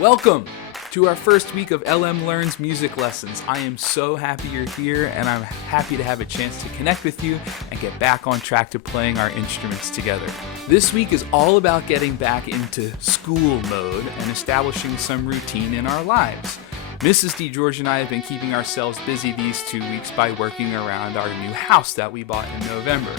Welcome to our first week of LMLearns music lessons. I am so happy you're here, and I'm happy to have a chance to connect with you and get back on track to playing our instruments together. This week is all about getting back into school mode and establishing some routine in our lives. Mrs. DeGeorge and I have been keeping ourselves busy these 2 weeks by working around our new house that we bought in November.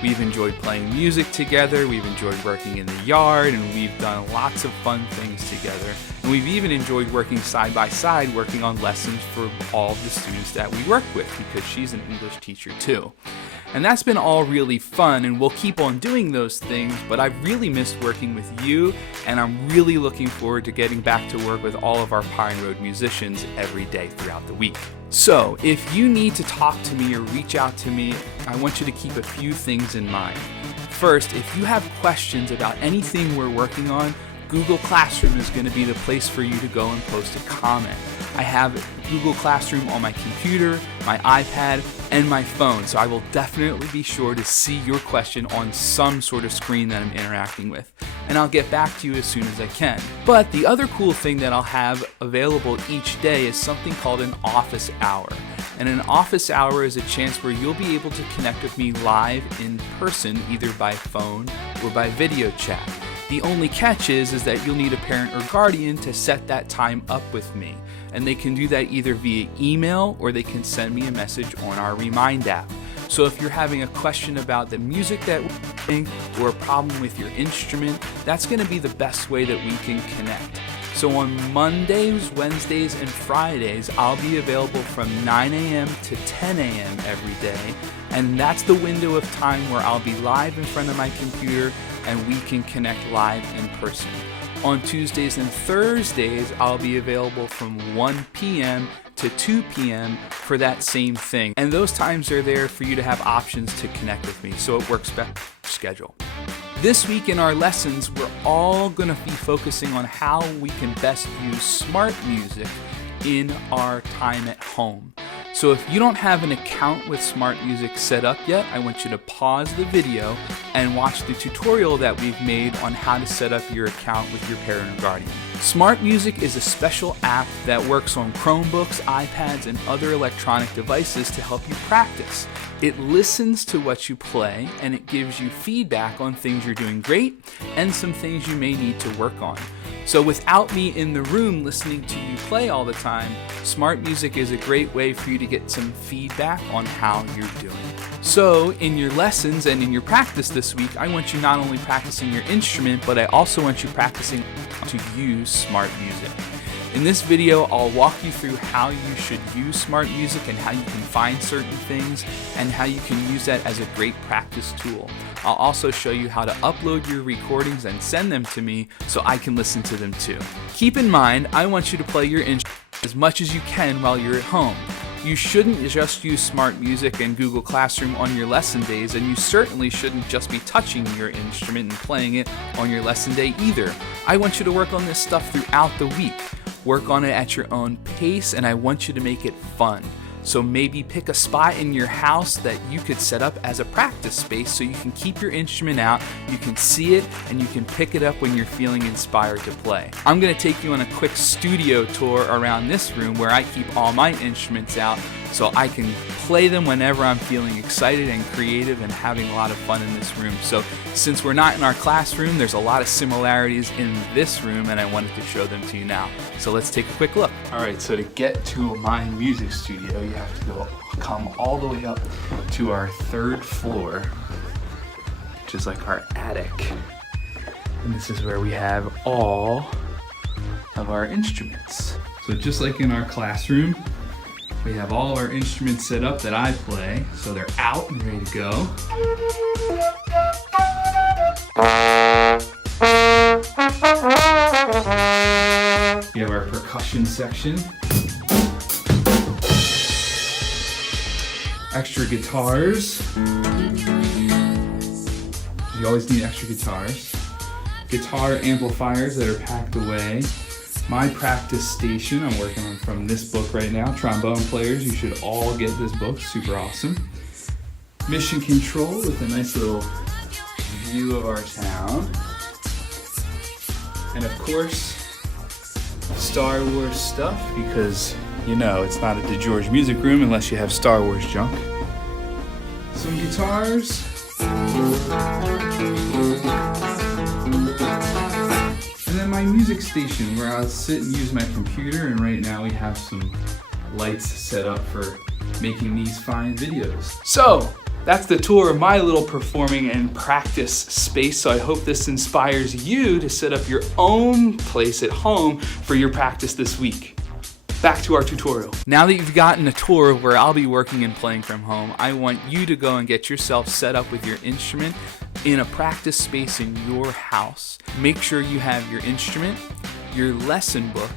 We've enjoyed playing music together, we've enjoyed working in the yard, and we've done lots of fun things together. And we've even enjoyed working side by side, working on lessons for all of the students that we work with, because she's an English teacher too. And that's been all really fun, and we'll keep on doing those things, but I've really missed working with you, and I'm really looking forward to getting back to work with all of our Pine Road musicians every day throughout the week. So, if you need to talk to me or reach out to me, I want you to keep a few things in mind. First, if you have questions about anything we're working on, Google Classroom is going to be the place for you to go and post a comment. I have Google Classroom on my computer, my iPad, and my phone, so I will definitely be sure to see your question on some sort of screen that I'm interacting with, and I'll get back to you as soon as I can. But the other cool thing that I'll have available each day is something called an office hour. And an office hour is a chance where you'll be able to connect with me live in person, either by phone or by video chat. The only catch is that you'll need a parent or guardian to set that time up with me. And they can do that either via email or they can send me a message on our Remind app. So if you're having a question about the music that we're playing or a problem with your instrument, that's going to be the best way that we can connect. So on Mondays, Wednesdays, and Fridays, I'll be available from 9 a.m. to 10 a.m. every day. And that's the window of time where I'll be live in front of my computer and we can connect live in person. On Tuesdays and Thursdays, I'll be available from 1 p.m. to 2 p.m. for that same thing. And those times are there for you to have options to connect with me, so it works best for your schedule. This week in our lessons, we're all going to be focusing on how we can best use SmartMusic in our time at home. So if you don't have an account with SmartMusic set up yet, I want you to pause the video and watch the tutorial that we've made on how to set up your account with your parent or guardian. SmartMusic is a special app that works on Chromebooks, iPads, and other electronic devices to help you practice. It listens to what you play and it gives you feedback on things you're doing great and some things you may need to work on. So without me in the room listening to you play all the time, SmartMusic is a great way for you to get some feedback on how you're doing. So in your lessons and in your practice this week, I want you not only practicing your instrument, but I also want you practicing to use SmartMusic. In this video, I'll walk you through how you should use SmartMusic and how you can find certain things and how you can use that as a great practice tool. I'll also show you how to upload your recordings and send them to me so I can listen to them too. Keep in mind, I want you to play your instrument as much as you can while you're at home. You shouldn't just use SmartMusic and Google Classroom on your lesson days, and you certainly shouldn't just be touching your instrument and playing it on your lesson day either. I want you to work on this stuff throughout the week. Work on it at your own pace, and I want you to make it fun. So maybe pick a spot in your house that you could set up as a practice space so you can keep your instrument out, you can see it, and you can pick it up when you're feeling inspired to play. I'm going to take you on a quick studio tour around this room where I keep all my instruments out so I can play them whenever I'm feeling excited and creative and having a lot of fun in this room. So since we're not in our classroom, there's a lot of similarities in this room, and I wanted to show them to you now. So let's take a quick look. All right, so to get to my music studio, you have to come all the way up to our third floor, which is like our attic. And this is where we have all of our instruments. So just like in our classroom, we have all of our instruments set up that I play, so they're out and ready to go. We have our percussion section. Extra guitars. You always need extra guitars. Guitar amplifiers that are packed away. My practice station, I'm working on from this book right now. Trombone players, you should all get this book, super awesome. Mission control with a nice little view of our town. And of course, Star Wars stuff because, you know, it's not a DeGeorge music room unless you have Star Wars junk. Some guitars. And then my music station where I'll sit and use my computer, and right now we have some lights set up for making these fine videos. So, that's the tour of my little performing and practice space, so I hope this inspires you to set up your own place at home for your practice this week. Back to our tutorial. Now that you've gotten a tour of where I'll be working and playing from home, I want you to go and get yourself set up with your instrument in a practice space in your house. Make sure you have your instrument, your lesson book,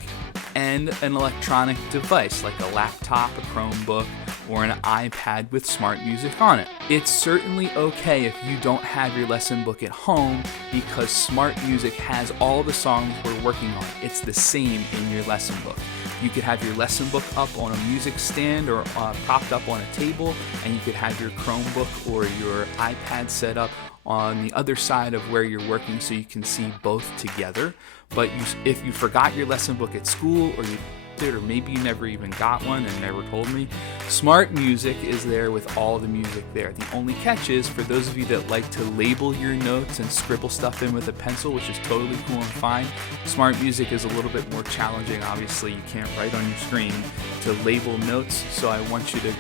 and an electronic device like a laptop, a Chromebook, or an iPad with SmartMusic on it. It's certainly okay if you don't have your lesson book at home because SmartMusic has all the songs we're working on. It's the same in your lesson book. You could have your lesson book up on a music stand or propped up on a table, and you could have your Chromebook or your iPad set up on the other side of where you're working so you can see both together. But if you forgot your lesson book at school, or you did, or maybe you never even got one and never told me, SmartMusic is there with all the music there. The only catch is, for those of you that like to label your notes and scribble stuff in with a pencil, which is totally cool and fine, SmartMusic is a little bit more challenging. Obviously, you can't write on your screen to label notes, so I want you to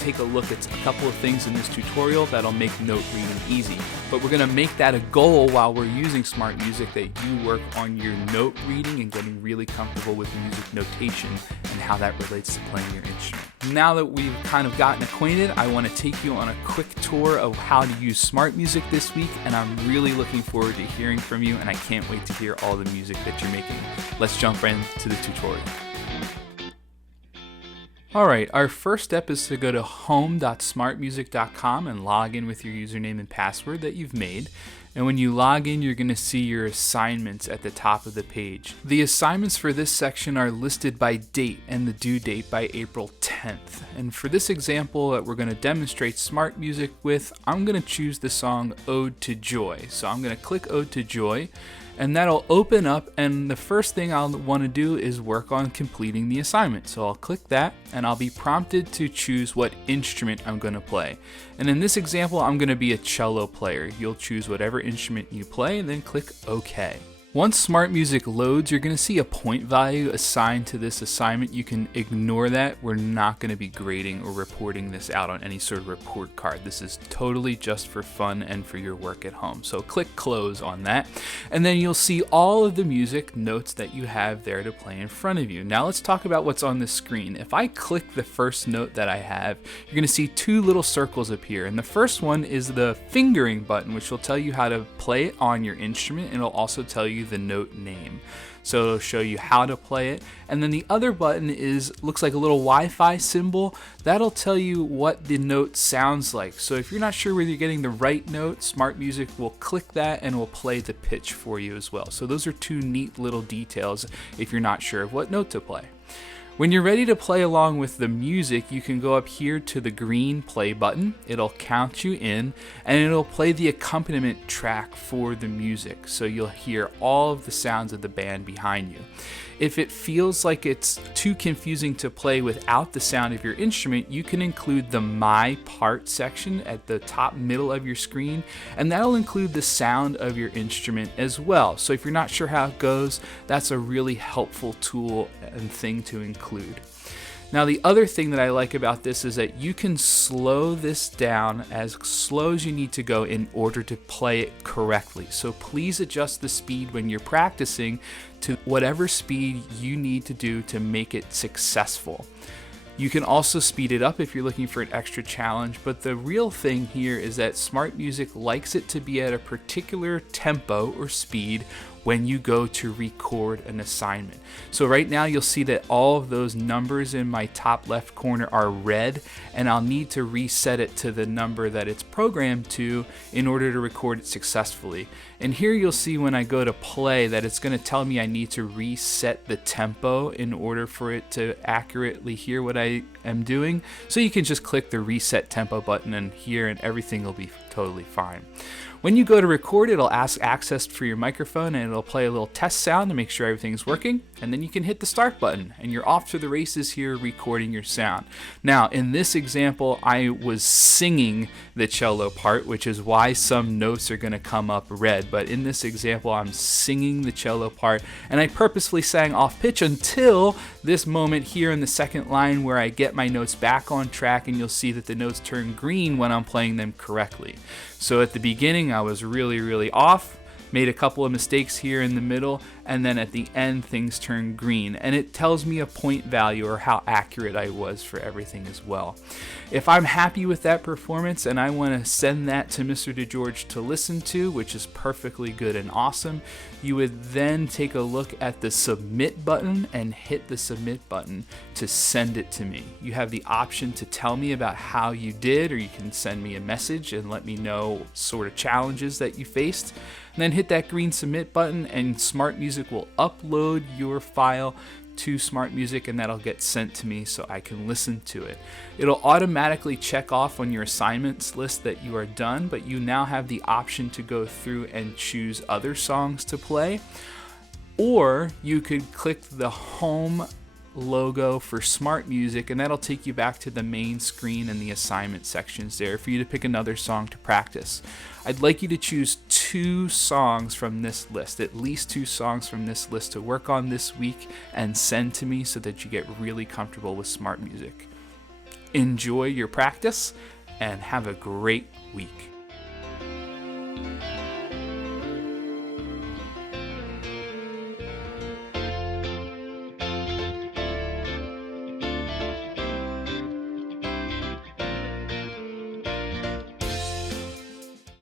take a look at a couple of things in this tutorial that'll make note reading easy. But we're going to make that a goal while we're using SmartMusic, that you work on your note reading and getting really comfortable with music notation and how that relates to playing your instrument. Now that we've kind of gotten acquainted, I want to take you on a quick tour of how to use SmartMusic this week, and I'm really looking forward to hearing from you, and I can't wait to hear all the music that you're making. Let's jump right into the tutorial. Alright, our first step is to go to home.smartmusic.com and log in with your username and password that you've made. And when you log in, you're going to see your assignments at the top of the page. The assignments for this section are listed by date and the due date by April 10th. And for this example that we're going to demonstrate SmartMusic with, I'm going to choose the song Ode to Joy. So I'm going to click Ode to Joy, and that'll open up, and the first thing I'll want to do is work on completing the assignment. So I'll click that, and I'll be prompted to choose what instrument I'm going to play. And in this example, I'm going to be a cello player. You'll choose whatever instrument you play and then click OK. Once SmartMusic loads, you're going to see a point value assigned to this assignment. You can ignore that. We're not going to be grading or reporting this out on any sort of report card. This is totally just for fun and for your work at home. So click close on that, and then you'll see all of the music notes that you have there to play in front of you. Now let's talk about what's on the screen. If I click the first note that I have, you're going to see two little circles appear, and the first one is the fingering button, which will tell you how to play it on your instrument, and it'll also tell you the note name. So it'll show you how to play it. And then the other button looks like a little Wi-Fi symbol. That'll tell you what the note sounds like. So if you're not sure whether you're getting the right note, SmartMusic will click that and will play the pitch for you as well. So those are two neat little details if you're not sure of what note to play. When you're ready to play along with the music, you can go up here to the green play button. It'll count you in, and it'll play the accompaniment track for the music. So you'll hear all of the sounds of the band behind you. If it feels like it's too confusing to play without the sound of your instrument, you can include the My Part section at the top middle of your screen, and that'll include the sound of your instrument as well. So if you're not sure how it goes, that's a really helpful tool and thing to include. Now, the other thing that I like about this is that you can slow this down as slow as you need to go in order to play it correctly. So please adjust the speed when you're practicing to whatever speed you need to do to make it successful. You can also speed it up if you're looking for an extra challenge, but the real thing here is that SmartMusic likes it to be at a particular tempo or speed when you go to record an assignment. So right now you'll see that all of those numbers in my top left corner are red, and I'll need to reset it to the number that it's programmed to in order to record it successfully. And here you'll see when I go to play that it's going to tell me I need to reset the tempo in order for it to accurately hear what I am doing. So you can just click the reset tempo button and everything will be totally fine. When you go to record, it'll ask access for your microphone and it'll play a little test sound to make sure everything's working. And then you can hit the start button and you're off to the races here recording your sound. Now, in this example, I was singing the cello part, which is why some notes are going to come up red. But in this example, I'm singing the cello part, and I purposefully sang off pitch until this moment here in the second line where I get my notes back on track, and you'll see that the notes turn green when I'm playing them correctly. So at the beginning, I was really off, made a couple of mistakes here in the middle, and then at the end things turn green, and it tells me a point value or how accurate I was for everything as well. If I'm happy with that performance and I want to send that to Mr. DeGeorge to listen to, which is perfectly good and awesome, you would then take a look at the submit button and hit the submit button to send it to me. You have the option to tell me about how you did, or you can send me a message and let me know sort of challenges that you faced. And then hit that green submit button and SmartMusic will upload your file to SmartMusic, and that'll get sent to me so I can listen to it. It'll automatically check off on your assignments list that you are done, but you now have the option to go through and choose other songs to play. Or you could click the home logo for SmartMusic, and that'll take you back to the main screen and the assignment sections there for you to pick another song to practice. I'd like you to choose 2 songs from this list, at least 2 songs from this list to work on this week and send to me so that you get really comfortable with SmartMusic. Enjoy your practice and have a great week.